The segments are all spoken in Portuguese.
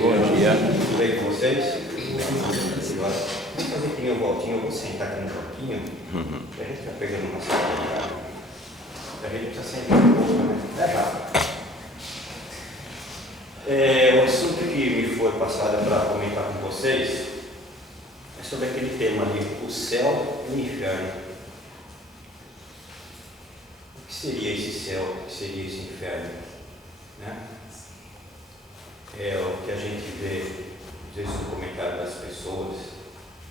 Bom dia. Tudo bem com vocês? Vamos fazer aqui minha voltinha, eu vou sentar aqui no banquinho. A gente está pegando uma certa. A gente precisa sentar um pouco, né? O assunto que me foi passado para comentar com vocês é sobre aquele tema ali, o céu e o inferno. O que seria esse céu? O que seria esse inferno? Né? É o que a gente vê, às vezes, no comentário das pessoas,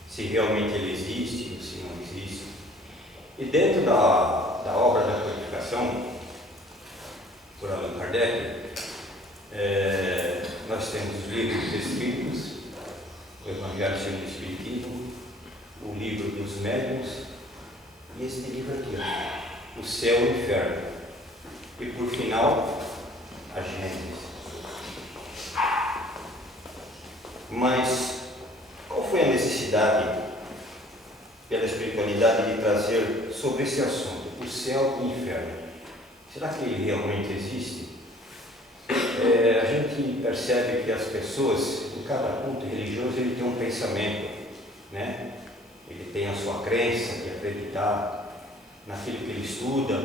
se realmente ele existe ou se não existe. E dentro da obra da codificação, por Allan Kardec, nós temos os livros dos Espíritos, o Evangelho segundo o Espiritismo, o livro dos Médiuns e esse livro aqui, ó, o Céu e o Inferno. E por final, a Gênesis. Mas qual foi a necessidade pela espiritualidade de trazer sobre esse assunto, o céu e o inferno? Será que ele realmente existe? A gente percebe que as pessoas, em cada culto religioso, ele tem um pensamento, né? Ele tem a sua crença de acreditar naquilo que ele estuda,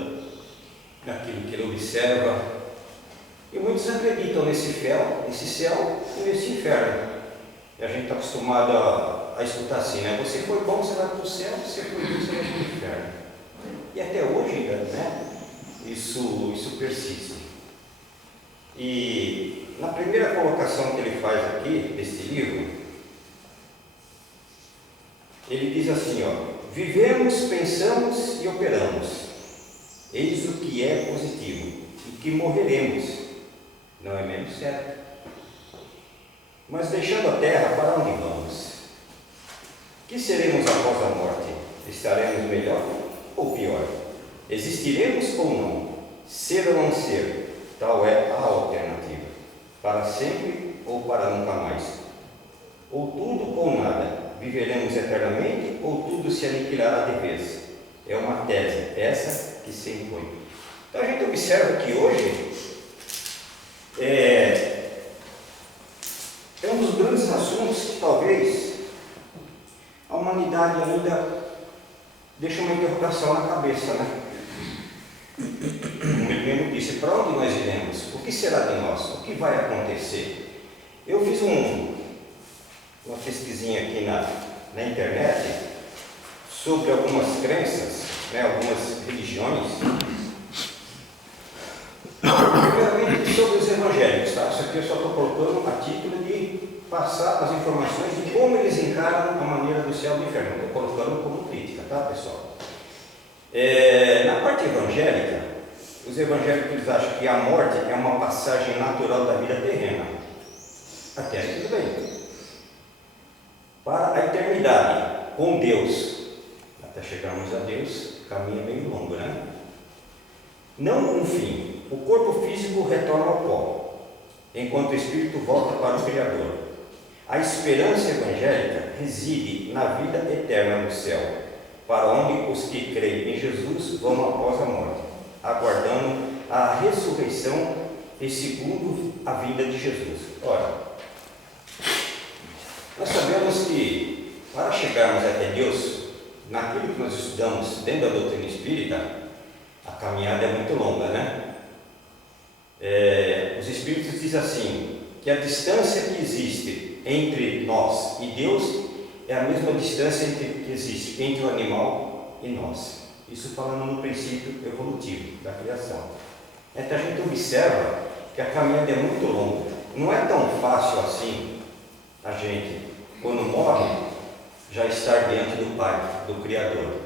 naquilo que ele observa. E muitos acreditam nesse céu e nesse inferno. E a gente está acostumado a escutar assim, né? Você foi bom, você vai para o céu, você foi ruim, você vai para o inferno. E até hoje, né? Isso persiste. E na primeira colocação que ele faz aqui, desse livro, ele diz assim, ó: vivemos, pensamos e operamos. Eis o que é positivo, e que morreremos. Não é menos certo. Mas deixando a terra, para onde vamos? Que seremos após a morte? Estaremos melhor ou pior? Existiremos ou não? Ser ou não ser? Tal é a alternativa. Para sempre ou para nunca mais? Ou tudo ou nada? Viveremos eternamente ou tudo se aniquilará de vez? É uma tese, essa que se impõe. Então a gente observa que hoje é um dos grandes assuntos que talvez a humanidade ainda deixa uma interrogação na cabeça, né? Como ele mesmo disse, para onde nós iremos? O que será de nós? O que vai acontecer? Eu fiz uma pesquisinha aqui na internet sobre algumas crenças, né, algumas religiões. Primeiramente sobre os evangélicos, tá? Isso aqui eu só estou colocando a título de passar as informações de como eles encaram a maneira do céu e do inferno. Estou colocando como crítica, tá, pessoal? Na parte evangélica, os evangélicos eles acham que a morte é uma passagem natural da vida terrena. Até aí tudo bem. Para a eternidade com Deus, até chegarmos a Deus, o caminho é meio longo, né? Não um fim. O corpo físico retorna ao pó, enquanto o espírito volta para o Criador. A esperança evangélica reside na vida eterna no céu, para onde os que creem em Jesus vão após a morte, aguardando a ressurreição e segundo a vinda de Jesus. Ora, nós sabemos que para chegarmos até Deus, naquilo que nós estudamos dentro da doutrina espírita, a caminhada é muito longa, né? Os Espíritos dizem assim, que a distância que existe entre nós e Deus é a mesma distância que existe entre o animal e nós. Isso falando no princípio evolutivo da criação. Então a gente observa que a caminhada é muito longa. Não é tão fácil assim a gente, quando morre, já estar diante do Pai, do Criador.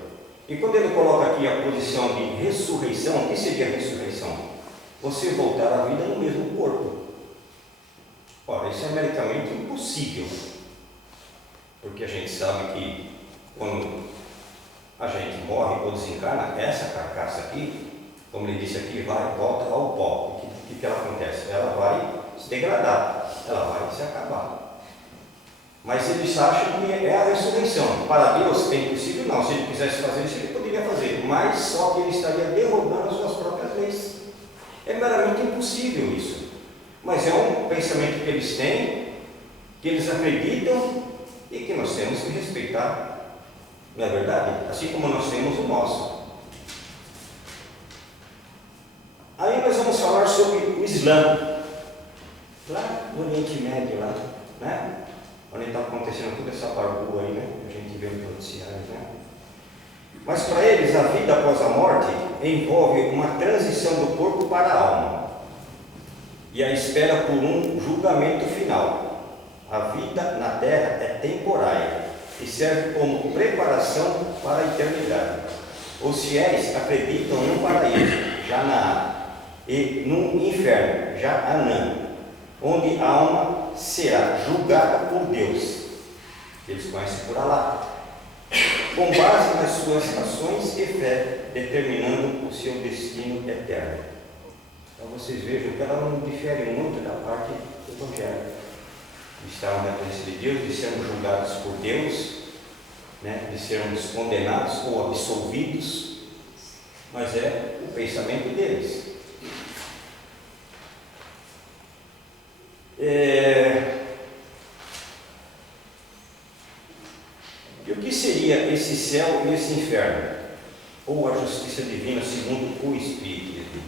E quando ele coloca aqui a posição de ressurreição, o que seria a ressurreição? Você voltar à vida no mesmo corpo. Ora, isso é meritamente impossível, porque a gente sabe que quando a gente morre ou desencarna, essa carcaça aqui, como ele disse aqui, volta ao pó. O que ela acontece? Ela vai se degradar, ela vai se acabar. Mas eles acham que é a ressurreição. Para Deus é impossível? Não. Se ele quisesse fazer isso, ele poderia fazer, mas só que ele estaria derrubando as suas próprias leis. É meramente impossível isso. Mas é um pensamento que eles têm que eles acreditam e que nós temos que respeitar, não é verdade? Assim como nós temos o nosso. Aí nós vamos falar sobre o Islã, lá no Oriente Médio, lá, né? Onde está acontecendo toda essa barbura aí, né? A gente vê nos noticiários, né? Mas para eles, a vida após a morte envolve uma transição do corpo para a alma e a espera por um julgamento final. A vida na terra é temporária e serve como preparação para a eternidade. Os fiéis acreditam no paraíso, Janaá, e no inferno, Jahannam, onde a alma será julgada por Deus. Eles conhecem por Alá, com base nas suas ações e fé, determinando o seu destino eterno. Então vocês vejam que ela não difere muito da parte do Evangelho. Estavam na presença de Deus, de sermos julgados por Deus, né? De sermos condenados ou absolvidos, mas é o pensamento deles. E o que seria esse céu e esse inferno? Ou a justiça divina segundo o Espírito de Deus?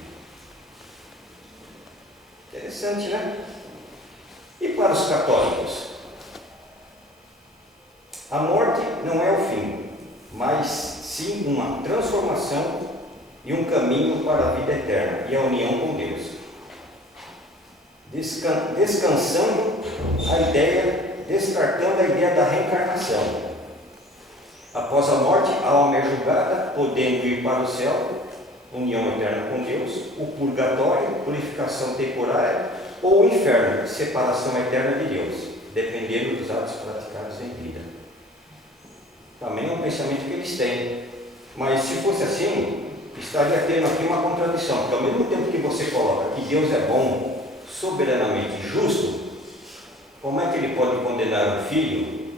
Interessante, né? E para os católicos? A morte não é o fim, mas sim uma transformação e um caminho para a vida eterna e a união com Deus. Descansando a ideia, descartando a ideia da reencarnação. Após a morte, a alma é julgada, podendo ir para o céu, união eterna com Deus, o purgatório, purificação temporária, ou o inferno, separação eterna de Deus, dependendo dos atos praticados em vida. Também é um pensamento que eles têm. Mas se fosse assim, estaria tendo aqui uma contradição, porque ao mesmo tempo que você coloca que Deus é bom, soberanamente justo, como é que ele pode condenar um filho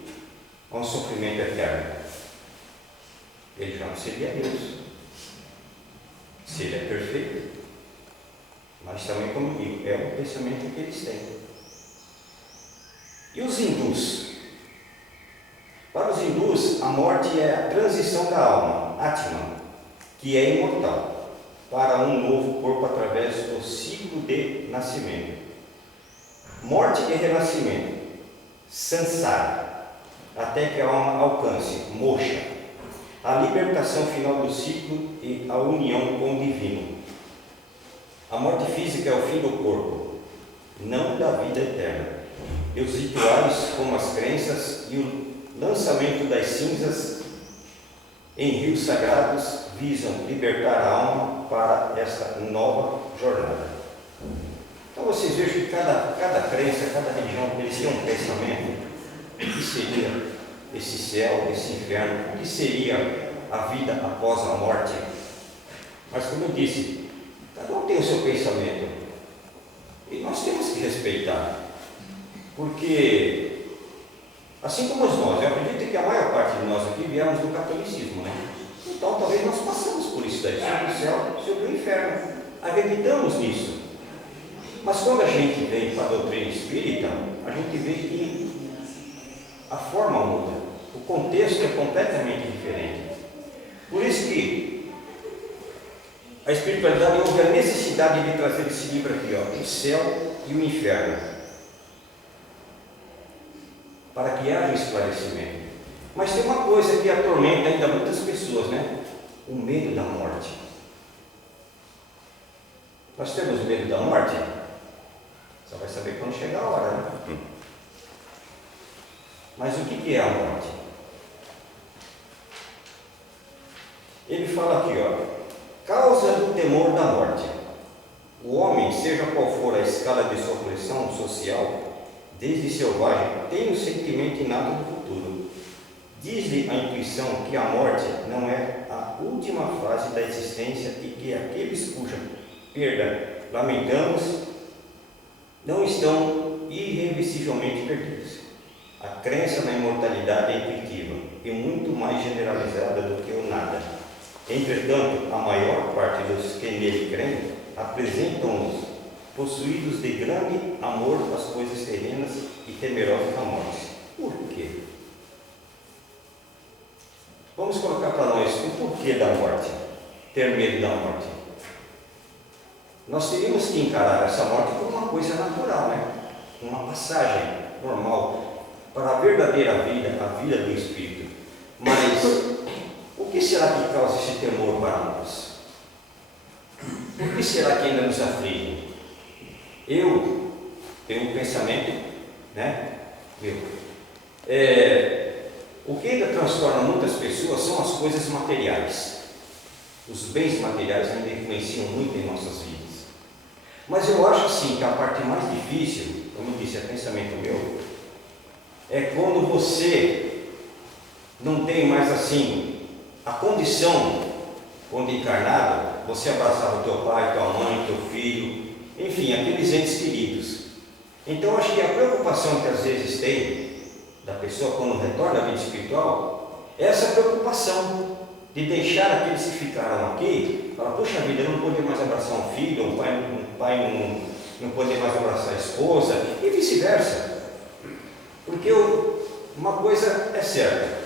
a um sofrimento eterno? Ele já não seria Deus, se ele é perfeito. Mas também, como digo, é o pensamento que eles têm. E os hindus? Para os hindus, a morte é a transição da alma, Atman, que é imortal, para um novo corpo através do ciclo de nascimento. Morte e renascimento, Sansara, até que a alma alcance, Moksha, a libertação final do ciclo e a união com o divino. A morte física é o fim do corpo, não da vida eterna. E os rituais, como as crenças e o lançamento das cinzas em rios sagrados, visam libertar a alma para esta nova jornada. Então vocês vejam que cada crença, cada religião, eles têm um pensamento. O que seria esse céu, esse inferno? O que seria a vida após a morte? Mas como eu disse, cada um tem o seu pensamento. E nós temos que respeitar. Porque, assim como nós, eu acredito que a maior parte de nós aqui viemos do catolicismo, né? Então talvez nós passamos por isso daí, sobre o céu, sobre o inferno. Acreditamos nisso. Mas quando a gente vem para a doutrina espírita, a gente vê que a forma muda, o contexto é completamente diferente. Por isso que a espiritualidade houve a necessidade de trazer esse livro aqui, ó, o céu e o inferno, para que haja um esclarecimento. Mas tem uma coisa que atormenta ainda muitas pessoas, né? O medo da morte. Nós temos medo da morte? Só vai saber quando chegar a hora, né? Mas o que é a morte? Ele fala aqui, ó, causa do temor da morte. O homem, seja qual for a escala de sua posição social, desde selvagem, tem o sentimento inato do futuro. Diz-lhe a intuição que a morte não é a última fase da existência e que aqueles cuja perda lamentamos não estão irreversivelmente perdidos. A crença na imortalidade é intuitiva e muito mais generalizada do que o nada. Entretanto, a maior parte dos que nele creem apresentam-nos possuídos de grande amor às coisas terrenas e temerosos da morte. Por quê? Vamos colocar para nós o porquê da morte, ter medo da morte. Nós teríamos que encarar essa morte como uma coisa natural, né? Uma passagem normal para a verdadeira vida, a vida do Espírito. Mas o que será que causa esse temor para nós? O que será que ainda nos aflige? Eu tenho um pensamento, né? O que ainda transtorna muitas pessoas são as coisas materiais. Os bens materiais ainda influenciam muito em nossas vidas. Mas eu acho assim que a parte mais difícil, como eu disse, é pensamento meu, é quando você não tem mais assim a condição, quando encarnado, você abraçava o teu pai, tua mãe, teu filho, enfim, aqueles entes queridos. Então acho que a preocupação que às vezes tem da pessoa quando retorna à vida espiritual é essa preocupação de deixar aqueles que ficaram aqui, falar, poxa vida, eu não poder mais abraçar um filho, um pai não poder mais abraçar a esposa, e vice-versa. Porque uma coisa é certa,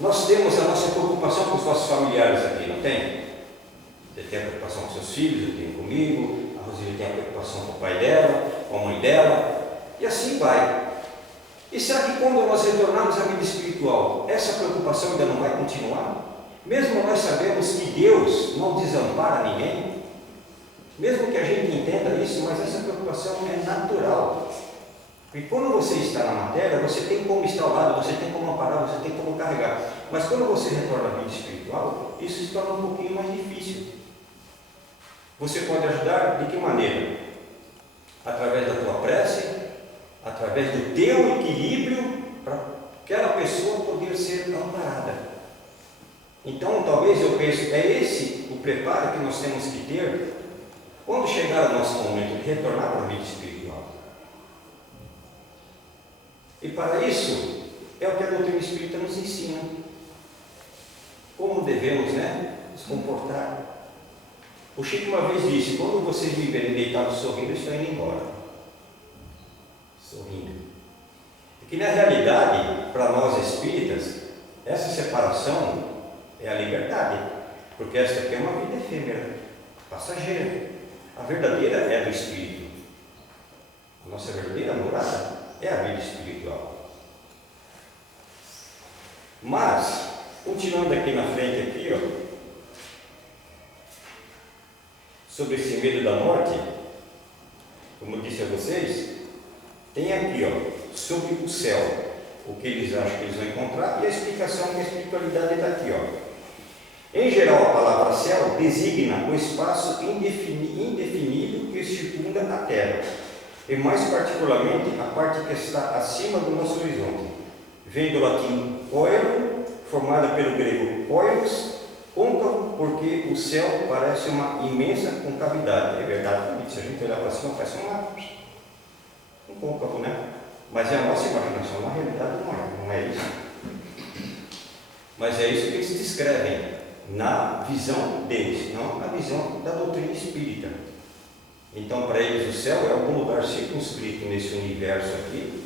nós temos a nossa preocupação com os nossos familiares aqui, não tem? Você tem a preocupação com seus filhos, eu tenho comigo, a Rosília tem a preocupação com o pai dela, com a mãe dela, e assim vai. E será que quando nós retornarmos à vida espiritual, essa preocupação ainda não vai continuar? Mesmo nós sabemos que Deus não desampara ninguém, mesmo que a gente entenda isso, mas essa preocupação é natural. E quando você está na matéria, você tem como estar ao lado, você tem como amparar, você tem como carregar. Mas quando você retorna à vida espiritual, isso se torna um pouquinho mais difícil. Você pode ajudar de que maneira? Através da tua prece, através do teu equilíbrio, para aquela pessoa poder ser amparada. Então, talvez eu pense, é esse o preparo que nós temos que ter quando chegar o nosso momento de retornar para a vida espiritual. E para isso, é o que a doutrina espírita nos ensina. Como devemos, nos comportar. O Chico uma vez disse, quando vocês me verem deitado sorrindo, eu estou indo embora. Sorrindo. Porque na realidade, para nós espíritas, essa separação é a liberdade, porque esta aqui é uma vida efêmera, passageira. A verdadeira é a do Espírito. A nossa verdadeira morada é a vida espiritual. Mas, continuando aqui na frente, sobre esse medo da morte, como eu disse a vocês, tem aqui, sobre o céu, o que eles acham que eles vão encontrar e a explicação que a espiritualidade está aqui, Em geral, a palavra céu designa o espaço indefinido que circunda a Terra, e mais particularmente a parte que está acima do nosso horizonte. Vem do latim coelo, formada pelo grego koilos, côncavo, porque o céu parece uma imensa concavidade. É verdade, se a gente olhar para cima, parece um côncavo, né? Mas é a nossa imaginação, na realidade não é isso. Mas é isso que eles descrevem na visão deles, não na visão da doutrina espírita. Então, para eles, o céu é algum lugar circunscrito nesse universo aqui,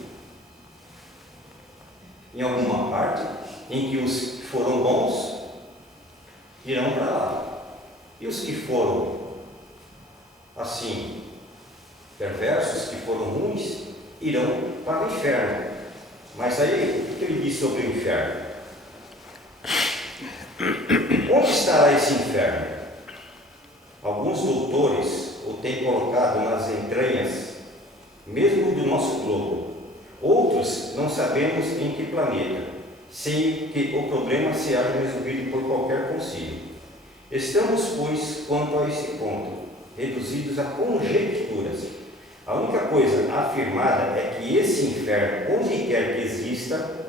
em alguma parte, em que os que foram bons irão para lá, e os que foram assim, perversos, que foram ruins, irão para o inferno. Mas aí, o que ele diz sobre o inferno? Onde estará esse inferno? Alguns doutores o têm colocado nas entranhas, mesmo do nosso globo. Outros não sabemos em que planeta, sem que o problema se haja resolvido por qualquer concílio. Estamos, pois, quanto a esse ponto, reduzidos a conjecturas. A única coisa afirmada é que esse inferno, onde quer que exista,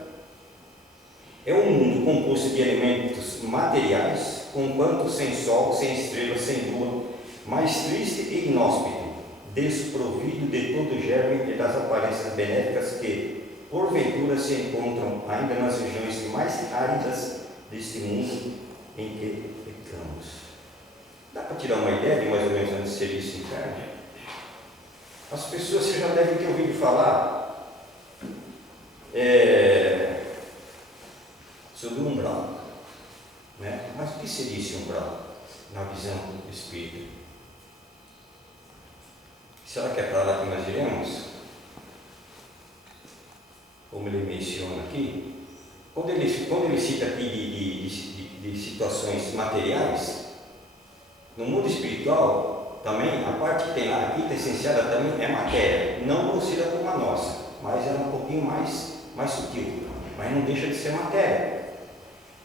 é um mundo composto de elementos materiais, conquanto sem sol, sem estrelas, sem lua, mais triste e inóspito, desprovido de todo germe e das aparências benéficas que, porventura, se encontram ainda nas regiões mais áridas deste mundo em que pecamos. Dá para tirar uma ideia de mais ou menos onde seria esse inferno? As pessoas, você já devem ter ouvido falar umbral na visão do Espírito? Será que é para lá que nós iremos? Como ele menciona aqui, quando ele cita aqui de situações materiais, no mundo espiritual também, a parte que tem lá, aqui essenciada também é matéria, não conhecida como a nossa, mas ela é um pouquinho mais sutil, mas não deixa de ser matéria.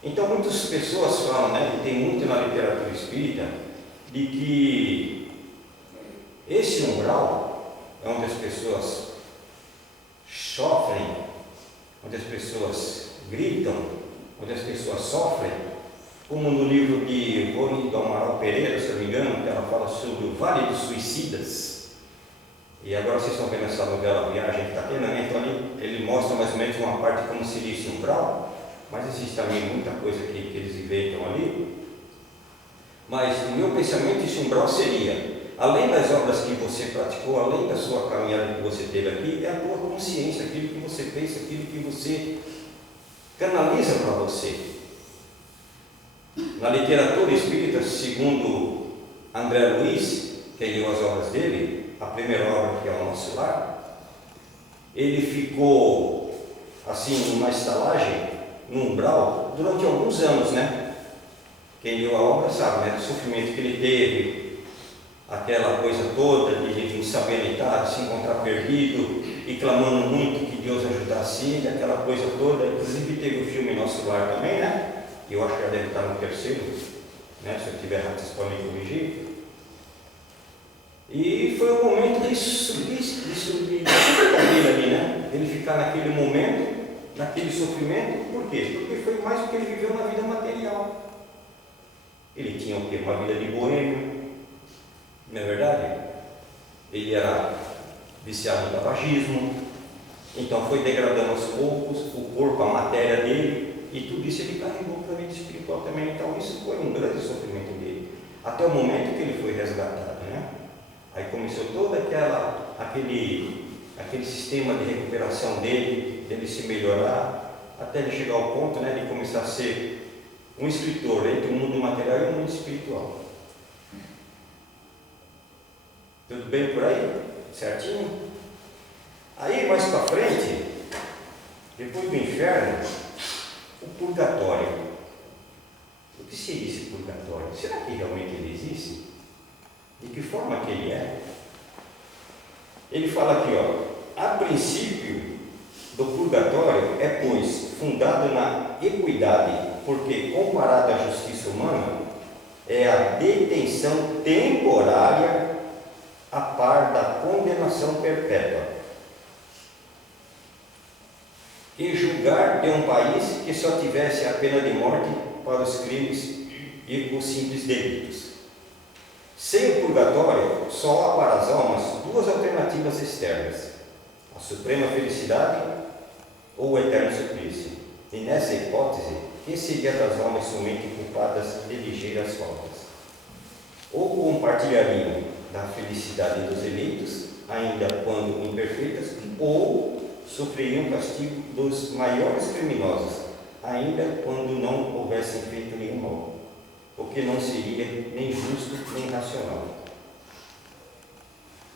Então muitas pessoas falam, e tem muito na literatura espírita, de que esse umbral é onde as pessoas sofrem, onde as pessoas gritam, onde as pessoas sofrem, como no livro de Ivone do Amaral Pereira, se eu não me engano, que ela fala sobre o Vale dos Suicidas. E agora vocês estão vendo essa novela Viagem que está tendo, então ele mostra mais ou menos uma parte como seria esse umbral, mas existe também muita coisa que eles inventam ali. Mas no meu pensamento esse umbral seria, além das obras que você praticou, além da sua caminhada que você teve aqui, é a tua consciência, aquilo que você pensa, aquilo que você canaliza para você. Na literatura espírita, segundo André Luiz, que leu as obras dele, a primeira obra, que é o Nosso Lar, ele ficou assim numa estalagem, num umbral, durante alguns anos, Quem leu a obra sabe, do sofrimento que ele teve, aquela coisa toda de não saber lidar, de se encontrar perdido e clamando muito que Deus ajudasse ele, aquela coisa toda. Inclusive teve o filme Nosso Lar também, Eu acho que já deve estar no terceiro, se eu estiver errado, vocês podem corrigir. E foi o momento de subir dele ali, Ele ficar naquele momento, naquele sofrimento. Por quê? Porque foi mais do que ele viveu na vida material. Ele tinha o quê? Uma vida de boêmio, não é verdade? Ele era viciado no tabagismo, então foi degradando aos poucos o corpo, a matéria dele. E tudo isso ele carregou para a vida espiritual também. Então isso foi um grande sofrimento dele, até o momento que ele foi resgatado, Aí começou todo aquele sistema de recuperação dele se melhorar, até ele chegar ao ponto, de começar a ser um escritor entre o mundo material e o mundo espiritual. Tudo bem por aí? Certinho? Aí mais para frente, depois do inferno, o purgatório. O que seria esse purgatório? Será que realmente ele existe? De que forma que ele é? Ele fala aqui, a princípio do purgatório é, pois, fundado na equidade, porque comparado à justiça humana, é a detenção temporária a par da condenação perpétua. E julgar de um país que só tivesse a pena de morte para os crimes e os simples delitos. Sem o purgatório, só há para as almas duas alternativas externas: a suprema felicidade ou o eterno suplício. E nessa hipótese, quem seria das almas somente culpadas de ligeiras faltas? Ou compartilhariam da felicidade dos eleitos, ainda quando imperfeitas, ou sofreriam castigo dos maiores criminosos, ainda quando não houvessem feito nenhum mal, o que não seria nem justo nem racional.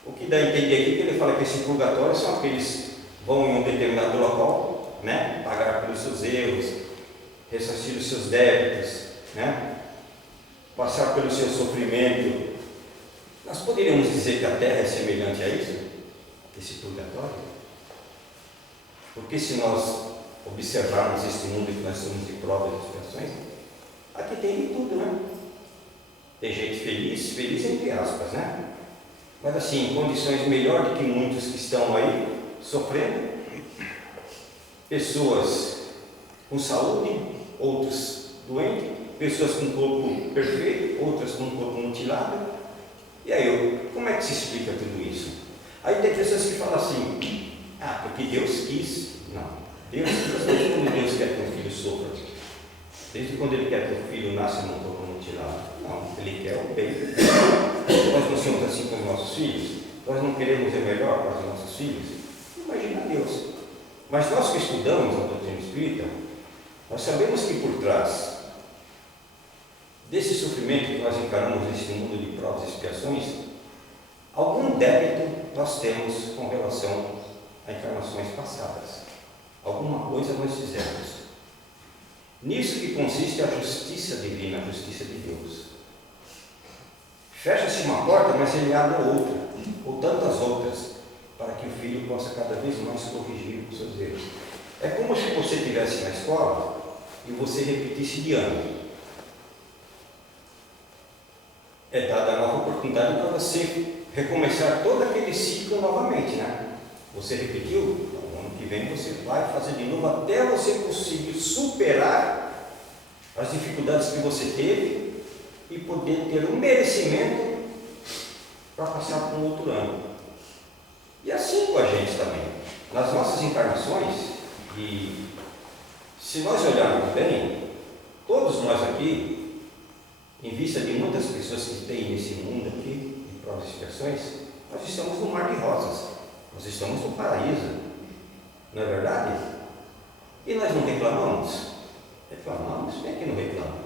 O que dá a entender aqui que ele fala que esse purgatório são aqueles que vão em um determinado local, pagar pelos seus erros, ressarcir os seus débitos, passar pelo seu sofrimento. Nós poderíamos dizer que a Terra é semelhante a isso, esse purgatório? Porque se nós observarmos este mundo que nós somos de provas e expiações, aqui tem de tudo, Tem gente feliz entre aspas, Mas assim, em condições melhor do que muitos que estão aí sofrendo. Pessoas com saúde, outros doentes, pessoas com corpo perfeito, outras com corpo mutilado. E aí, como é que se explica tudo isso? Aí tem pessoas que falam assim, porque Deus quis. Não, Deus quis, desde quando Deus quer que um filho sofra? Desde quando Ele quer que o filho nasça num corpo mutilado? Não, Ele quer o bem. Nós não somos assim com os nossos filhos? Nós não queremos o melhor para os nossos filhos? Imagina Deus. Mas nós que estudamos a doutrina espírita, nós sabemos que por trás desse sofrimento sofrimento que nós encaramos nesse mundo de provas e expiações, algum débito nós temos com relação a encarnações passadas. Alguma coisa nós fizemos. Nisso que consiste a justiça divina, a justiça de Deus. Fecha-se uma porta, mas ele abre outra, ou tantas outras, para que o filho possa cada vez mais corrigir os seus erros. É como se você estivesse na escola e você repetisse de ano. É dada a nova oportunidade para você recomeçar todo aquele ciclo novamente, né? Você repetiu, no ano que vem você vai fazer de novo até você conseguir superar as dificuldades que você teve e poder ter um merecimento para passar para um outro ano. E assim com a gente também. Nas nossas encarnações, e se nós olharmos bem, todos nós aqui, em vista de muitas pessoas que tem nesse mundo aqui, de provas e expiações, nós estamos no mar de rosas, nós estamos no paraíso, não é verdade? E nós não reclamamos? Reclamamos, quem é que não reclama?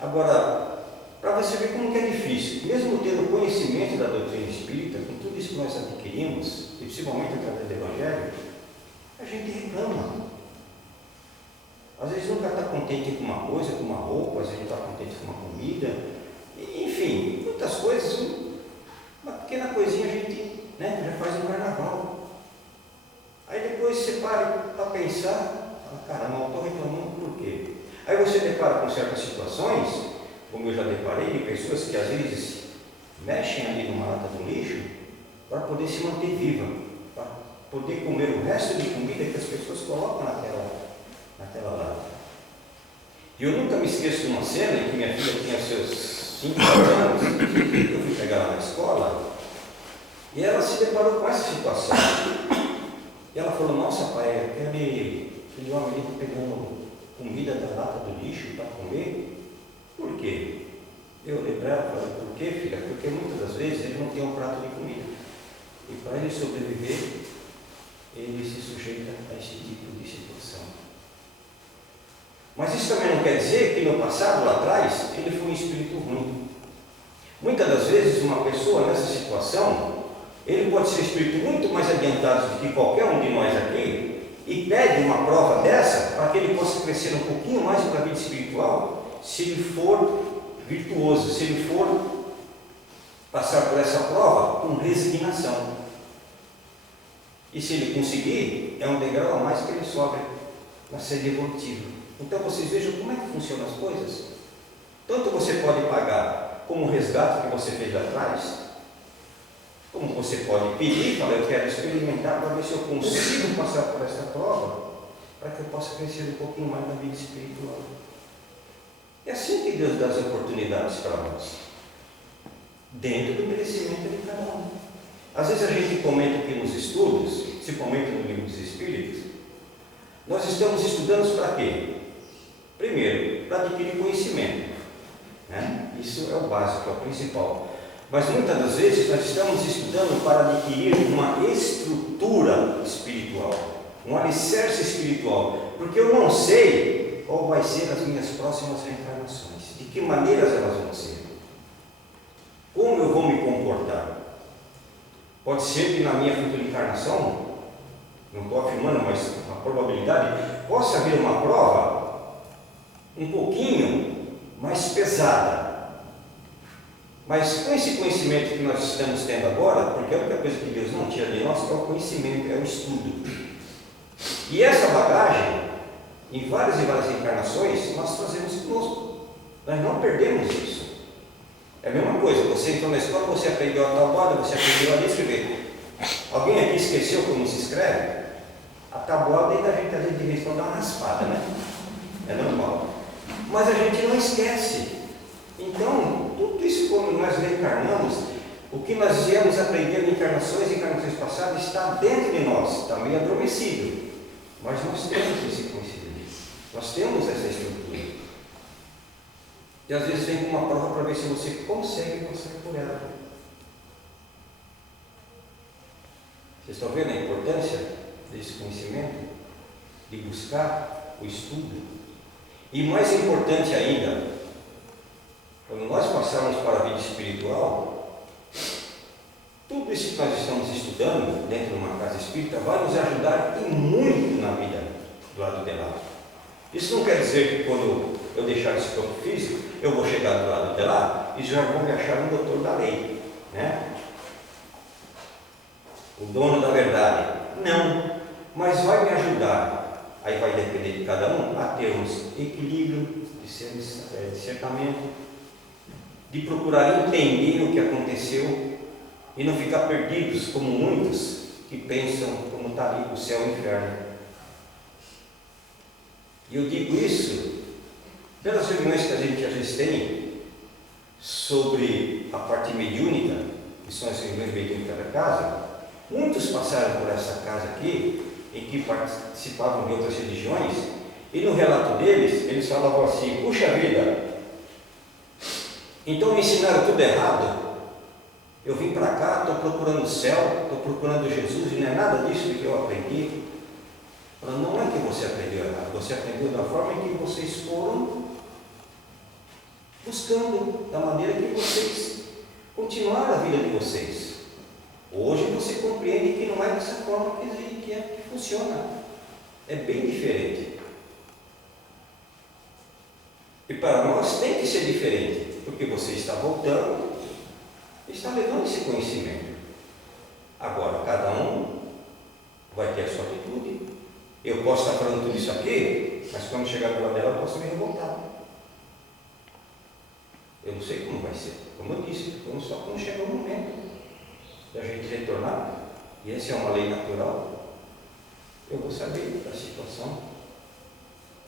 Agora, para você ver como que é difícil, mesmo tendo conhecimento da doutrina espírita, com tudo isso que nós adquirimos, e principalmente através do Evangelho, a gente reclama. Às vezes nunca está contente com uma coisa, com uma roupa, às vezes não está contente com uma comida, enfim, muitas coisas, uma pequena coisinha a gente, né, já faz no carnaval. Aí depois você para pensar, fala, caramba, eu estou reclamando por quê? Aí você depara com certas situações, como eu já deparei, de pessoas que às vezes mexem ali numa lata do lixo para poder se manter viva, para poder comer o resto de comida que as pessoas colocam naquela lata. E eu nunca me esqueço de uma cena em que minha filha tinha seus 5 anos, eu fui pegar ela na escola, e ela se deparou com essa situação. E ela falou, nossa pai, aquele homem ali que pegou comida da lata do lixo para comer, por quê? Eu olhei para ela e falei, por quê, filha? Porque muitas das vezes ele não tem um prato de comida. E para ele sobreviver, ele se sujeita a esse tipo de situação. Mas isso também não quer dizer que no passado, lá atrás, ele foi um espírito ruim. Muitas das vezes, uma pessoa nessa situação, ele pode ser um espírito muito mais adiantado do que qualquer um de nós aqui, e pede uma prova dessa para que ele possa crescer um pouquinho mais para a vida espiritual, se ele for virtuoso, se ele for passar por essa prova com resignação. E se ele conseguir, é um degrau a mais que ele sobe na sede evolutiva. Então vocês vejam como é que funcionam as coisas. Tanto você pode pagar como resgate que você fez lá atrás, como você pode pedir, falar, eu quero experimentar para ver se eu consigo passar por essa prova, para que eu possa crescer um pouquinho mais na vida espiritual. É assim que Deus dá as oportunidades para nós, dentro do merecimento de cada um. Às vezes a gente comenta aqui nos estudos, principalmente no livro dos Espíritos, nós estamos estudando para quê? Primeiro, para adquirir conhecimento, né? Isso é o básico, é o principal. Mas muitas das vezes nós estamos estudando para adquirir uma estrutura espiritual, um alicerce espiritual, porque eu não sei qual vai ser as minhas próximas reencarnações, de que maneiras elas vão ser, como eu vou me comportar. Pode ser que na minha futura encarnação, não estou afirmando, mas a probabilidade, possa haver uma prova um pouquinho mais pesada. Mas com esse conhecimento que nós estamos tendo agora, porque a única coisa que Deus não tira de nós é o conhecimento, é o estudo. E essa bagagem, em várias e várias encarnações, nós trazemos conosco. Nós não perdemos isso. É a mesma coisa, você entrou na escola, você aprendeu a tabuada, você aprendeu a escrever. Alguém aqui esqueceu como se escreve? A tabuada ainda a gente às vezes de vez em quando dá uma raspada, né? É normal. Mas a gente não esquece. Então, tudo isso quando nós reencarnamos, o que nós viemos aprender em encarnações passadas está dentro de nós, está meio adormecido. Mas nós temos esse conhecimento, nós temos essa estrutura. E às vezes vem com uma prova para ver se você consegue passar por ela. Vocês estão vendo a importância desse conhecimento? De buscar o estudo? E mais importante ainda, Quando nós passarmos para a vida espiritual, tudo isso que nós estamos estudando dentro de uma casa espírita vai nos ajudar e muito na vida do lado de lá. Isso não quer dizer que quando eu deixar esse corpo físico, eu vou chegar do lado de lá e já vou me achar um doutor da lei, né? O dono da verdade. Não, mas vai me ajudar. Aí vai depender de cada um a termos equilíbrio, de discernimento, de procurar entender o que aconteceu e não ficar perdidos como muitos que pensam como está ali o céu e o inferno. E eu digo isso pelas reuniões que a gente às vezes tem sobre a parte mediúnica, que são as reuniões mediúnicas da casa. Muitos passaram por essa casa aqui, em que participavam de outras religiões, e no relato deles, eles falavam assim: puxa vida, então me ensinaram tudo errado, eu vim para cá, estou procurando o céu, estou procurando Jesus, e não é nada disso que eu aprendi. Falando, não é que você aprendeu errado, você aprendeu da forma em que vocês foram buscando, da maneira que vocês continuaram a vida de vocês. Hoje você compreende que não é dessa forma que funciona. É bem diferente. E para nós tem que ser diferente, porque você está voltando, está levando esse conhecimento. Agora, cada um vai ter a sua atitude. Eu posso estar falando tudo isso aqui, mas quando chegar do lado dela, eu posso me revoltar. Eu não sei como vai ser. Como eu disse, só quando chegar o momento da gente retornar, e essa é uma lei natural, eu vou saber da situação.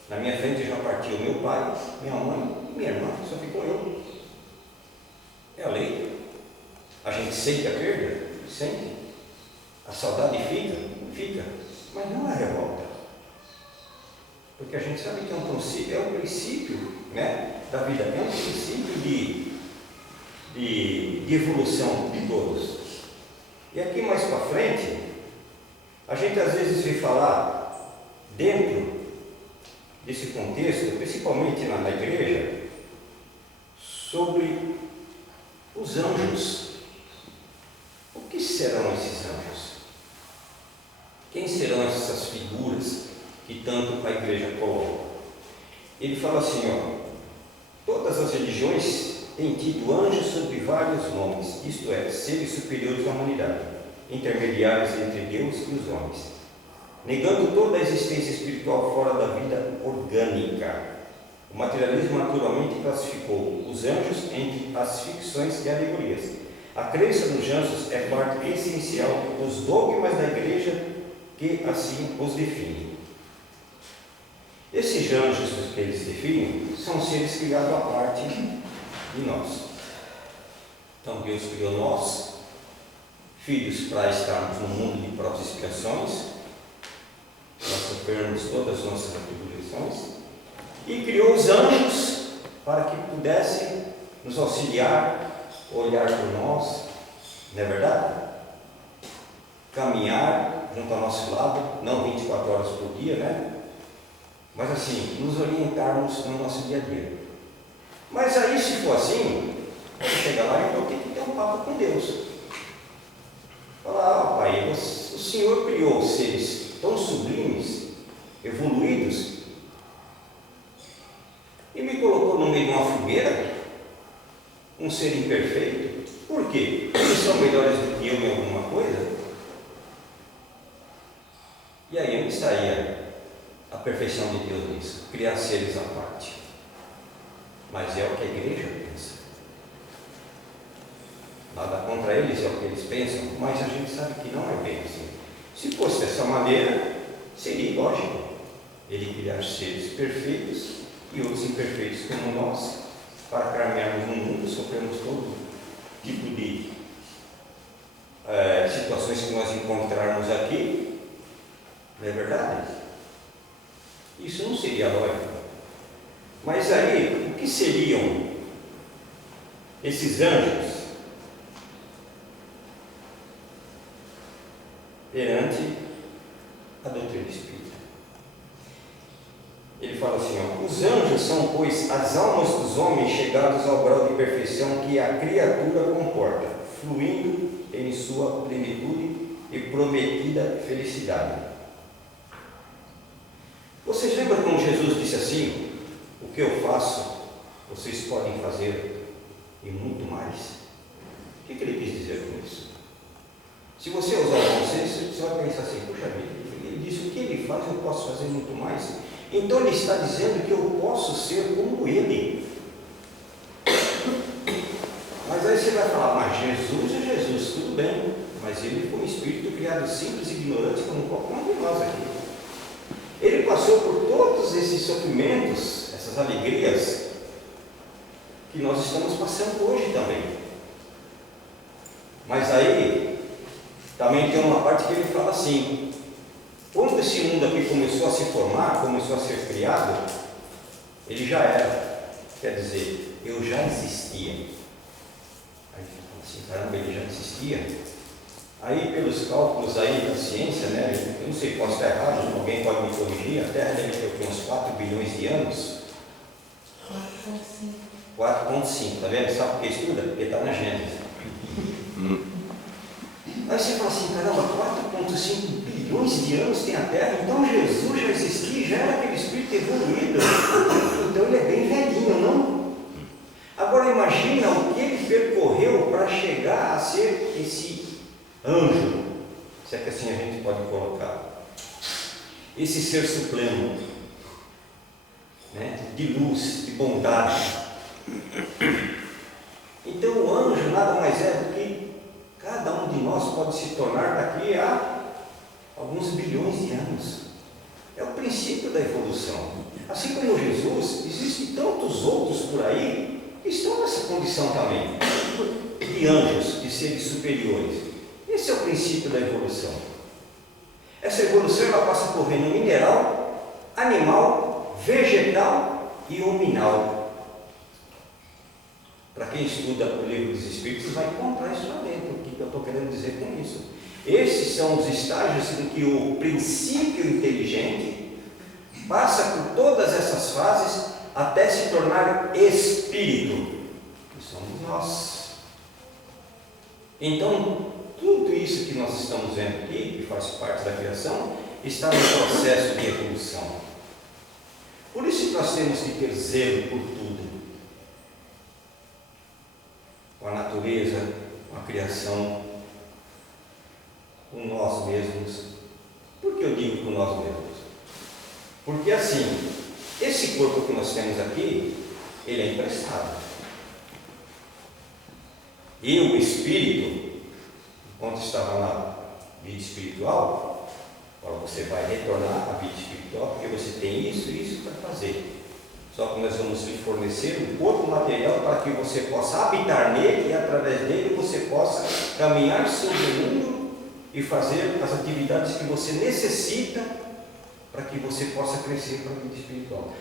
Na minha frente já partiu meu pai, minha mãe e minha irmã, só ficou eu. É a lei. A gente sente a perda? Sente. A saudade fica, mas não a revolta. Porque a gente sabe que é um princípio, né, da vida, é um princípio de evolução de todos. E aqui mais para frente, a gente às vezes vê falar dentro desse contexto, principalmente na igreja, sobre os anjos. O que serão esses anjos? Quem serão essas figuras que tanto a igreja coloca? Ele fala assim, todas as religiões têm tido anjos sob vários nomes, isto é, seres superiores à humanidade, intermediários entre Deus e os homens, negando toda a existência espiritual fora da vida orgânica. O materialismo naturalmente classificou os anjos entre as ficções e alegorias. A crença nos anjos é parte essencial dos dogmas da igreja que assim os define. Esses anjos que eles definem são seres criados à parte de nós. Então Deus criou nós, filhos, para estarmos no mundo de provas e expiações, para sofrermos todas as nossas atribulações, e criou os anjos para que pudessem nos auxiliar, olhar por nós, não é verdade? Caminhar junto ao nosso lado, não 24 horas por dia, né? Mas assim, nos orientarmos no nosso dia a dia. Mas aí, se for assim, você chega lá e então tem que ter um papo com Deus. Falar, Pai, o Senhor criou seres tão sublimes, evoluídos, e me colocou no meio de uma fogueira, um ser imperfeito. Por quê? Eles são melhores do que eu em alguma coisa? E aí onde estaria a perfeição de Deus nisso? Criar seres à parte. Mas é o que a igreja pensa. Nada contra eles, é o que eles pensam, mas a gente sabe que não é bem assim. Se fosse dessa maneira, seria ilógico ele criar seres perfeitos e outros imperfeitos como nós, para caminharmos no mundo, sofremos todo tipo de situações que nós encontrarmos aqui. Não é verdade? Isso não seria lógico. Mas aí, o que seriam esses anjos perante a doutrina espírita? Ele fala assim, ó, os anjos são, pois, as almas dos homens chegados ao grau de perfeição que a criatura comporta, fluindo em sua plenitude e prometida felicidade. Vocês lembram como Jesus disse assim, o que eu faço, vocês podem fazer e muito mais? O que ele quis dizer com isso? Se você usar o bom senso, você vai pensar assim, puxa vida, ele disse o que ele faz, eu posso fazer muito mais. Então ele está dizendo que eu posso ser como ele. Mas aí você vai falar, mas Jesus é Jesus, tudo bem, mas ele foi um espírito criado simples e ignorante como qualquer um de nós aqui. Ele passou por todos esses sofrimentos, essas alegrias que nós estamos passando hoje também. Mas aí também tem uma parte que ele fala assim, quando esse mundo aqui começou a se formar, começou a ser criado, ele já era, quer dizer, eu já existia. Aí você fala assim, caramba, ele já existia? Aí pelos cálculos aí da ciência, né, eu não sei, posso estar errado, alguém pode me corrigir, a Terra deve ter uns 4 bilhões de anos. 4,5, tá vendo? Sabe por que estuda? Porque está na Gênesis. Aí você fala assim, caramba, 4,5 bilhões de anos tem a Terra, então Jesus já existia, já era aquele espírito evoluído, então ele é bem velhinho, não? Agora imagina o que ele percorreu para chegar a ser esse anjo, se é que assim a gente pode colocar, esse ser supremo, né, de luz, de bondade. Então o anjo nada mais é do que cada um de nós pode se tornar daqui a alguns bilhões de anos. É o princípio da evolução. Assim como Jesus, existem tantos outros por aí que estão nessa condição também, de anjos, de seres superiores. Esse é o princípio da evolução. Essa evolução ela passa por reino mineral, animal, vegetal e hominal. Para quem estuda o livro dos Espíritos vai encontrar isso lá dentro, o que eu estou querendo dizer com isso. Esses são os estágios em que o princípio inteligente passa por todas essas fases até se tornar espírito, que somos nós. Então, tudo isso que nós estamos vendo aqui, que faz parte da criação, está no processo de evolução. Por isso que nós temos que ter zelo por tudo. Com a natureza, com a criação, com nós mesmos. Por que eu digo com nós mesmos? Porque assim, esse corpo que nós temos aqui, ele é emprestado. E o espírito, enquanto estava na vida espiritual, agora você vai retornar à vida espiritual, porque você tem isso e isso para fazer. Só que nós vamos lhe fornecer um corpo material para que você possa habitar nele e através dele você possa caminhar sobre o mundo e fazer as atividades que você necessita para que você possa crescer para a vida espiritual.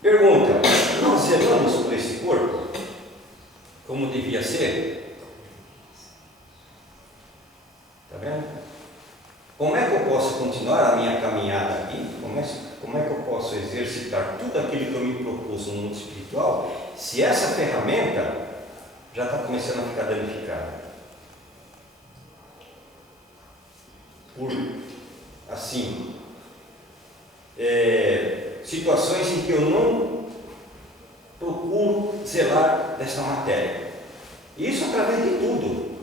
Pergunta, nós zelamos por esse corpo como devia ser? Está vendo? Como é que eu posso continuar a minha caminhada aqui? Como é que eu posso exercitar tudo aquilo que eu me propus no mundo espiritual, se essa ferramenta já está começando a ficar danificada? Por, assim, situações em que eu não procuro zelar dessa matéria. Isso através de tudo.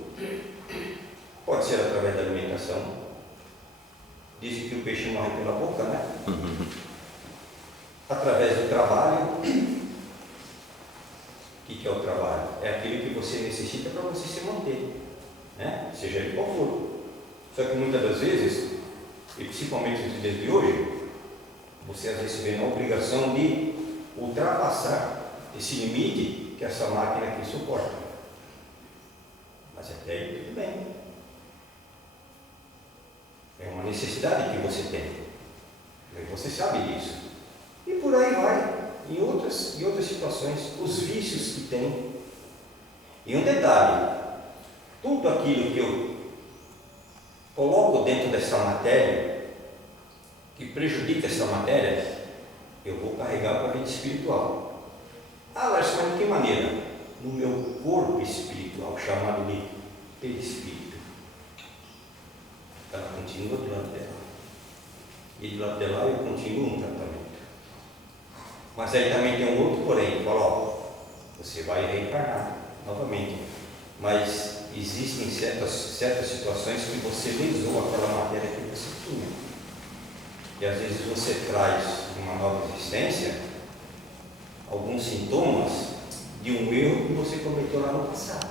Pode ser através da alimentação. Dizem que o peixe morre pela boca, né? Através do trabalho. O que é o trabalho? É aquilo que você necessita para você se manter, né? Seja ele qual for. Só que muitas das vezes, e principalmente nos dias de hoje, você às vezes se vê na obrigação de ultrapassar esse limite que essa máquina aqui suporta. Mas até aí tudo bem. É uma necessidade que você tem. E você sabe disso. E por aí vai, em outras situações, os vícios que tem. E um detalhe, tudo aquilo que eu coloco dentro dessa matéria, que prejudica essa matéria, eu vou carregar para a vida espiritual. Ah, Lars, mas de que maneira? No meu corpo espiritual, chamado de perispírito. Ela continua do lado dela. E do lado dela eu continuo um tratamento. Mas aí também tem um outro porém, fala, ó, você vai reencarnar novamente. Mas existem certas situações que você lesou aquela matéria que você tinha. E às vezes você traz uma nova existência alguns sintomas de um erro que você cometeu lá no passado.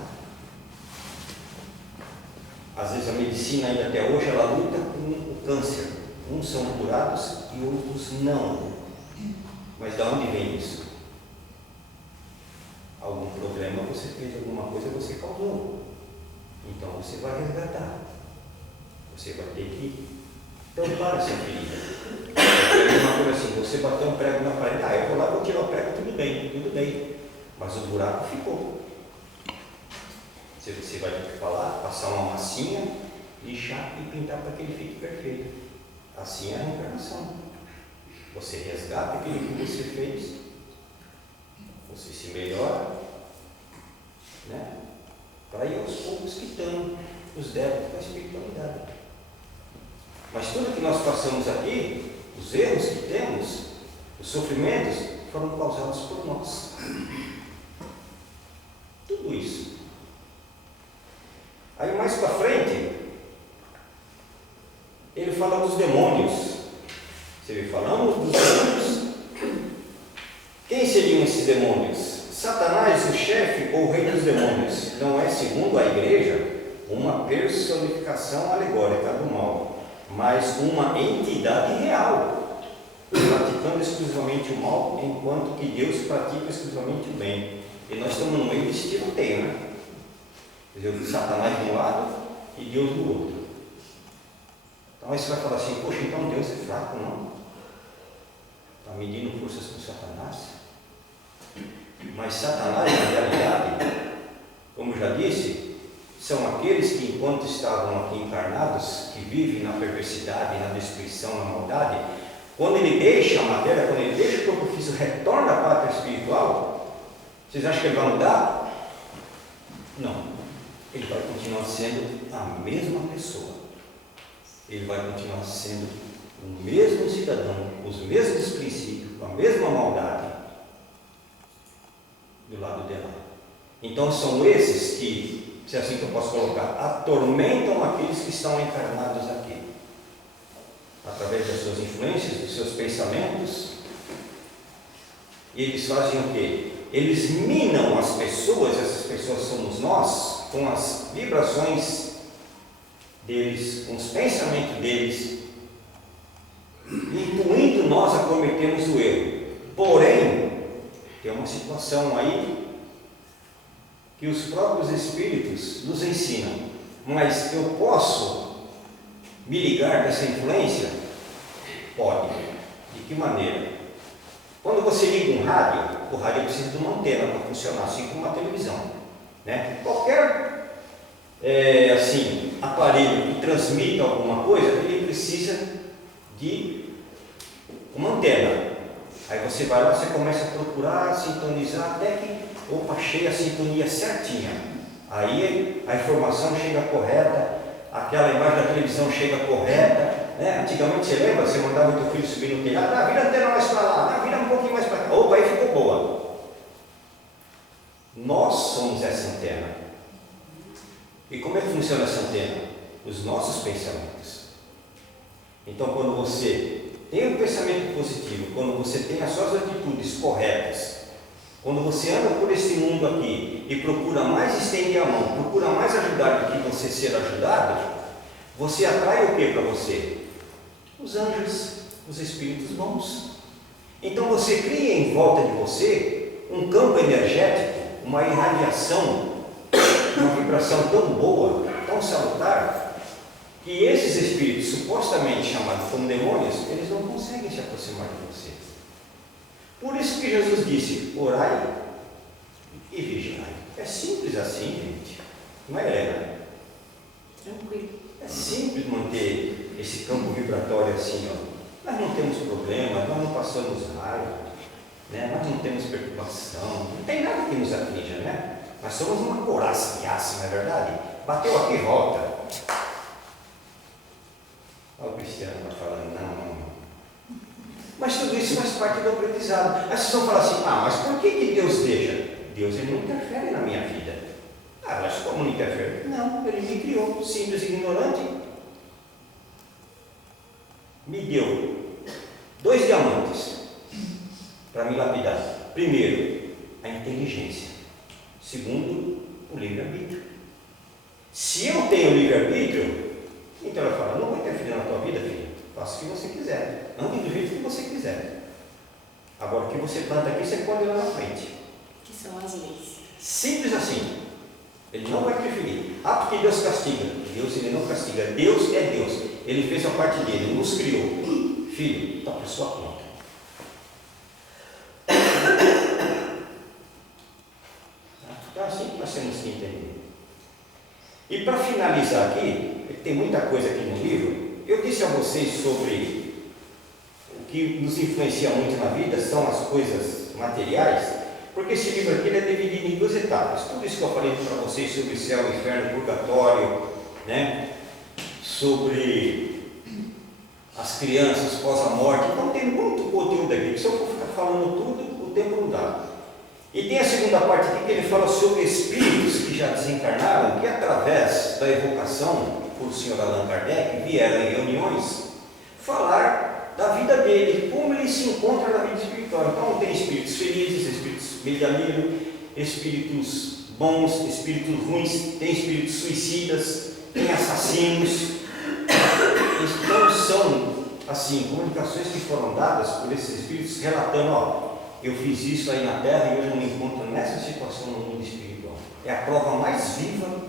Às vezes a medicina ainda até hoje ela luta com o câncer. Uns são curados e outros não. Mas de onde vem isso? Algum problema você fez, alguma coisa você causou. Então você vai resgatar. Você vai ter que tampar essa ferida. É uma coisa assim, você bateu um prego na parede, eu vou lá, vou tirar o prego, tudo bem. Mas o buraco ficou. Você vai ter que falar, passar uma massinha, lixar e pintar para que ele fique perfeito. Assim é a reencarnação. Você resgata aquilo que você fez, você se melhora, né? Para ir aos poucos quitando os débitos da espiritualidade. Mas tudo que nós passamos aqui, os erros que temos, os sofrimentos, foram causados por nós. Tudo isso. Aí mais para frente, ele fala dos demônios. Você vê, falamos dos demônios. Quem seriam esses demônios? Satanás, o chefe ou o rei dos demônios, não é, segundo a igreja, uma personificação alegórica do mal, mas uma entidade real, praticando exclusivamente o mal, enquanto que Deus pratica exclusivamente o bem. E nós estamos no meio desse tiroteio, né? Quer dizer, Satanás de um lado e Deus do outro. Então aí você vai falar assim, poxa, então Deus é fraco, não? Está medindo forças com Satanás? Mas Satanás, na realidade, como já disse, são aqueles que enquanto estavam aqui encarnados, que vivem na perversidade, na destruição, na maldade, quando ele deixa a matéria, quando ele deixa o corpo físico, retorna à pátria espiritual, vocês acham que ele vai mudar? Não. Ele vai continuar sendo a mesma pessoa. Ele vai continuar sendo o mesmo cidadão, os mesmos princípios, com a mesma maldade do lado de lá. Então são esses que, se é assim que eu posso colocar, atormentam aqueles que estão encarnados aqui, através das suas influências, dos seus pensamentos. E eles fazem o quê? Eles minam as pessoas, essas pessoas somos nós, com as vibrações deles, com os pensamentos deles, incluindo nós a cometermos o erro. Porém, tem uma situação aí que os próprios espíritos nos ensinam, mas eu posso me ligar dessa influência? Pode. De que maneira? Quando você liga um rádio, o rádio precisa de uma antena para funcionar, assim como uma televisão, né? Qualquer aparelho que transmita alguma coisa, ele precisa de uma antena. Aí você vai lá, você começa a procurar, sintonizar, até que, achei a sintonia certinha. Aí a informação chega correta, aquela imagem da televisão chega correta, né? Antigamente, você lembra? Você mandava o teu filho subir no telhado, vira a antena mais para lá, vira um pouquinho mais para cá. Opa, aí ficou boa. Nós somos essa antena. E como é que funciona essa antena? Os nossos pensamentos. Então, quando você tem um pensamento positivo, quando você tem as suas atitudes corretas, quando você anda por esse mundo aqui e procura mais estender a mão, procura mais ajudar do que você ser ajudado, você atrai o que para você? Os anjos, os espíritos bons. Então você cria em volta de você um campo energético, uma irradiação, uma vibração tão boa, tão salutar, que esses espíritos supostamente chamados como demônios, eles não conseguem se aproximar de você. Por isso que Jesus disse, orai e vigiai. É simples assim, gente. Não é, Helena? Tranquilo. É simples manter esse campo vibratório assim, ó. Nós não temos problema. problemas, nós não passamos raiva, né? Nós não temos perturbação, não tem nada que nos atinja, né? Nós somos uma coraça de aço, não é verdade? Bateu aqui, volta. Olha o Cristiano está falando, não. Mas tudo isso faz parte do aprendizado. Aí vocês vão falar assim, mas por que Deus deixa? Deus, ele não interfere na minha vida. Mas como não interfere? Não, ele me criou, simples e ignorante. Me deu 2 diamantes para me lapidar. Primeiro, a inteligência. Segundo, o livre-arbítrio. Se eu tenho livre-arbítrio, então ela fala, não vou interferir na tua vida, filho. Faça o que você quiser. Ande do jeito que você quiser. Agora, o que você planta aqui, você pode ir lá na frente. Que são as leis. Simples assim. Ele não vai interferir. Porque Deus castiga. Deus, ele não castiga. Deus é Deus. Ele fez a parte dele. Ele nos criou. Filho, está por sua conta. Então, assim que nós temos que entender. E para finalizar aqui, tem muita coisa aqui no livro. Eu disse a vocês sobre o que nos influencia muito na vida são as coisas materiais, porque esse livro aqui ele é dividido em 2 etapas. Tudo isso que eu falei para vocês sobre céu, inferno, purgatório, né? Sobre as crianças pós a morte. Então tem muito conteúdo aqui. Se eu for ficar falando tudo, o tempo não dá. E tem a segunda parte aqui que ele fala sobre espíritos que já desencarnaram, que através da evocação por o senhor Allan Kardec vieram em reuniões falar da vida dele, como ele se encontra na vida espiritual. Então tem espíritos felizes, espíritos medianíveis, espíritos bons, espíritos ruins, tem espíritos suicidas, tem assassinos. Então são assim comunicações que foram dadas por esses espíritos relatando, eu fiz isso aí na Terra e hoje eu me encontro nessa situação no mundo espiritual. É a prova mais viva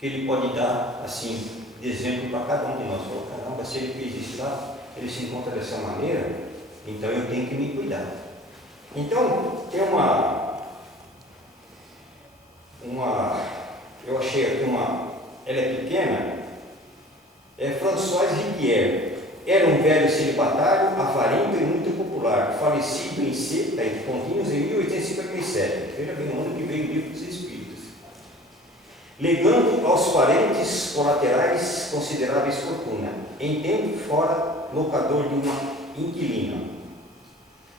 que ele pode dar, assim, de exemplo para cada um de nós. Falou, caramba, se ele fez isso lá, ele se encontra dessa maneira, então eu tenho que me cuidar. Então, tem eu achei aqui ela é pequena, François Riquier. Era um velho celibatário, avarento e muito popular, falecido em pontinhos em 1857. Veja bem, o ano que veio o livro dos Espíritos. Legando aos parentes colaterais consideráveis fortuna, em tempo fora locador de uma inquilina,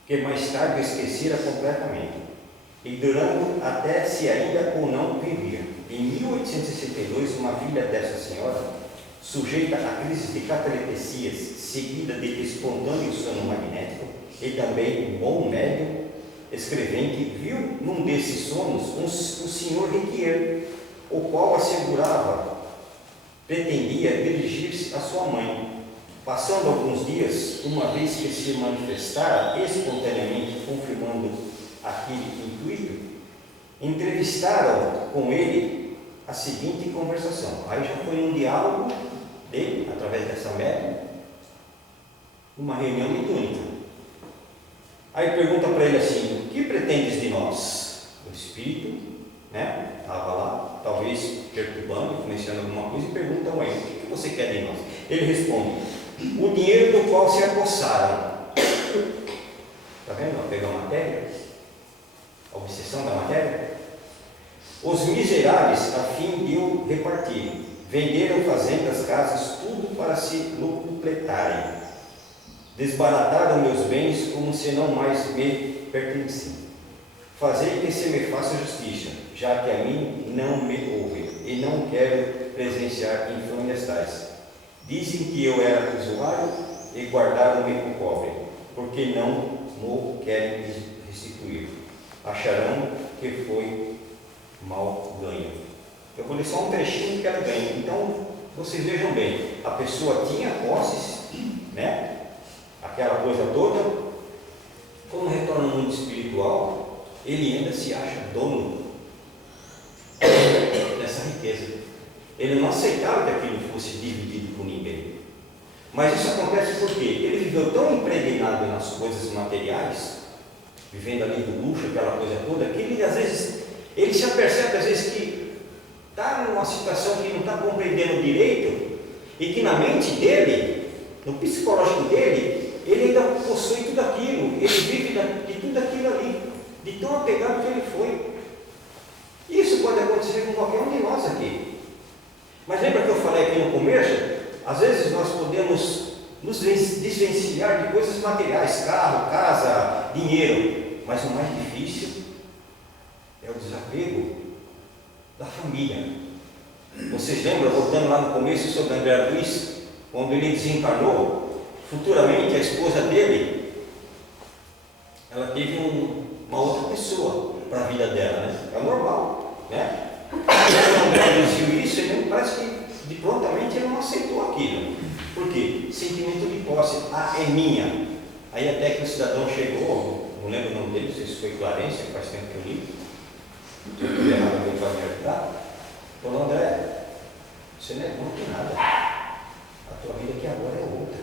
que mais tarde esquecera completamente, e durando até se ainda ou não vivia. Em 1862, uma filha dessa senhora, sujeita a crises de catalepsias, seguida de espontâneo sono magnético, e também um bom médium, escrevente, viu num desses sonos o senhor Riquier, o qual assegurava, pretendia dirigir-se à sua mãe. Passando alguns dias, uma vez que se manifestara espontaneamente, confirmando aquele intuito, entrevistaram com ele a seguinte conversação. Aí já foi um diálogo dele, através dessa médium, uma reunião mediúnica. Aí pergunta para ele assim, o que pretendes de nós? O espírito, né, estava lá, talvez perturbando, influenciando alguma coisa, e perguntam a ele, o que você quer de nós? Ele responde, o dinheiro do qual se apossaram. Está vendo? Pega a matéria, a obsessão da matéria. Os miseráveis, a fim de o repartir, venderam fazendas, casas, tudo para se locupletarem. Desbarataram meus bens como se não mais me pertenciam. Fazei que se me faça justiça, já que a mim não me ouve, e não quero presenciar infâmias tais. Dizem que eu era usuário e guardaram-me o cobre, porque não mo querem restituir. Acharão que foi mal ganho. Eu vou ler só um trechinho que ela ganha. Então, vocês vejam bem, a pessoa tinha posses, né? Aquela coisa toda. Quando retorna no mundo espiritual, ele ainda se acha dono dessa riqueza. Ele não aceitava que aquilo fosse dividido com ninguém. Mas isso acontece porque ele viveu tão impregnado nas coisas materiais, vivendo ali do luxo, aquela coisa toda, que ele às vezes, ele se apercebe às vezes que está numa situação que não está compreendendo direito, e que na mente dele, no psicológico dele, ele ainda ele vive de tudo aquilo ali, de tão apegado que ele foi. Isso pode acontecer com qualquer um de nós aqui. Mas lembra que eu falei aqui no começo? Às vezes nós podemos nos desvencilhar de coisas materiais, carro, casa, dinheiro, mas o mais difícil é o desapego da família. Vocês lembram, voltando lá no começo sobre André Luiz, quando ele desencarnou, futuramente a esposa dele, ela teve uma outra pessoa para a vida dela, né? É normal, né? Quando André Luiz viu isso, ele parece que de prontamente ele não aceitou aquilo. Por quê? Sentimento de posse. Ah, é minha. Aí até que o cidadão chegou, não lembro o nome dele, não sei se foi Clarência, faz tempo que eu li. Se eu estiver errado, alguém pode me ajudar. Falou: André, você não é dono de nada. A tua vida aqui agora é outra.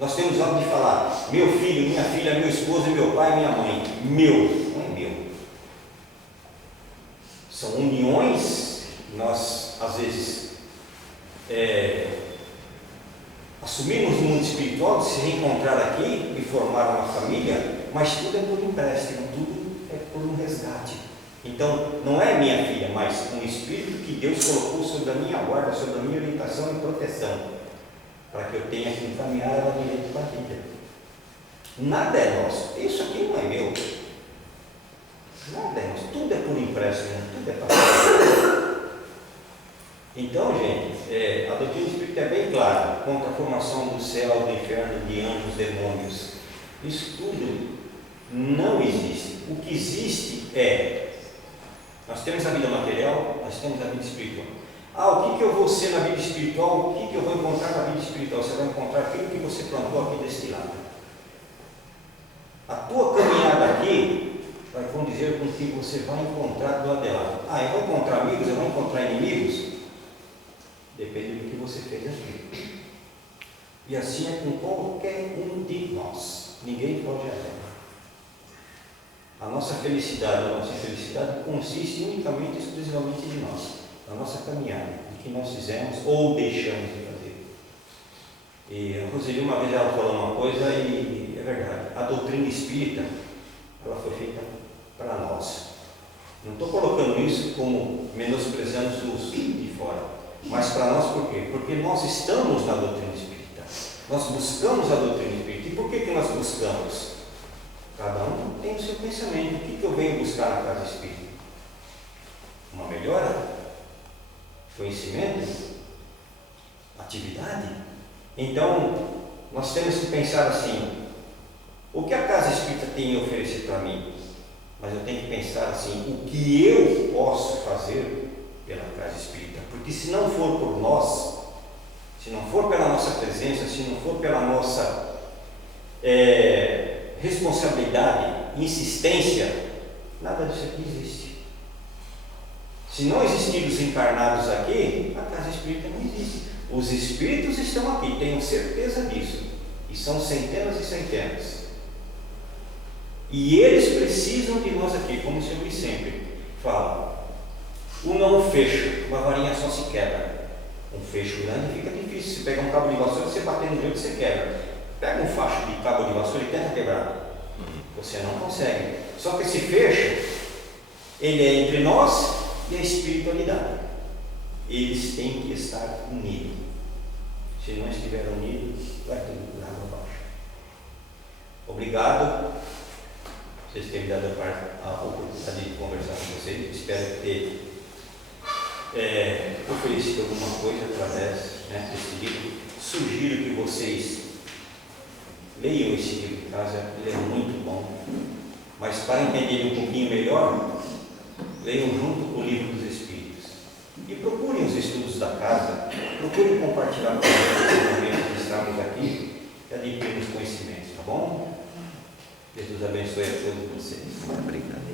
Nós temos o hábito de falar: meu filho, minha filha, meu esposo, meu pai, minha mãe. Meu, não é meu. São uniões, nós às vezes assumimos no mundo espiritual de se reencontrar aqui e formar uma família, mas tudo é por empréstimo, tudo é por um resgate. Então, não é minha filha, mas um espírito que Deus colocou sobre a minha guarda, sobre a minha orientação e proteção, para que eu tenha que encaminhar ela direito para a vida. Nada é nosso, isso aqui não é meu. Nada é nosso, tudo é por empréstimo, tudo é para. Então, gente, a doutrina espírita é bem clara contra a formação do céu, do inferno, de anjos, demônios. Isso tudo não existe. O que existe nós temos a vida material, nós temos a vida espiritual. O que eu vou ser na vida espiritual? O que eu vou encontrar na vida espiritual? Você vai encontrar aquilo que você plantou aqui deste lado. A tua caminhada aqui vai condizer com o que você vai encontrar do lado de lá. Eu vou encontrar amigos, eu vou encontrar inimigos? Depende do que você fez aqui. E assim é com qualquer um de nós. Ninguém pode errar. A nossa felicidade consiste unicamente e exclusivamente de nós, da nossa caminhada, do que nós fizemos ou deixamos de fazer. E a Roseli uma vez ela falou uma coisa e é verdade. A doutrina espírita, ela foi feita para nós. Não estou colocando isso como menosprezando os de fora, mas para nós por quê? Porque nós estamos na doutrina espírita. Nós buscamos a doutrina espírita. E por que nós buscamos? Cada um tem o seu pensamento. O que eu venho buscar na casa espírita? Uma melhora? Conhecimento? Atividade? Então, nós temos que pensar assim: o que a casa espírita tem a oferecer para mim? Mas eu tenho que pensar assim: o que eu posso fazer pela casa espírita? Porque se não for por nós, se não for pela nossa presença, se não for pela nossa responsabilidade, insistência, nada disso aqui existe. Se não existirem os encarnados aqui, a casa espírita não existe. Os espíritos estão aqui, tenham certeza disso, e são centenas e centenas. E eles precisam de nós aqui, como o Senhor Luís sempre fala. Um não fecho, uma varinha só se quebra. Um fecho grande fica difícil. Se pegar um cabo de vassoura, você bater no jeito, você quebra. Pega um facho de cabo de vassoura e tenta quebrar. Você não consegue. Só que esse fecho, ele é entre nós e a espiritualidade. Eles têm que estar unidos. Se não estiverem unidos, vai tudo por água abaixo. Obrigado. Vocês terem dado a oportunidade de conversar com vocês. Espero ter oferecido alguma coisa através desse livro. Sugiro que vocês leiam esse livro em casa, ele é muito bom. Mas para entender um pouquinho melhor, leiam junto com o livro dos Espíritos. E procurem os estudos da casa, procurem compartilhar com os momentos que estamos aqui e adquirirmos conhecimentos, tá bom? Jesus abençoe a todos vocês. Obrigado.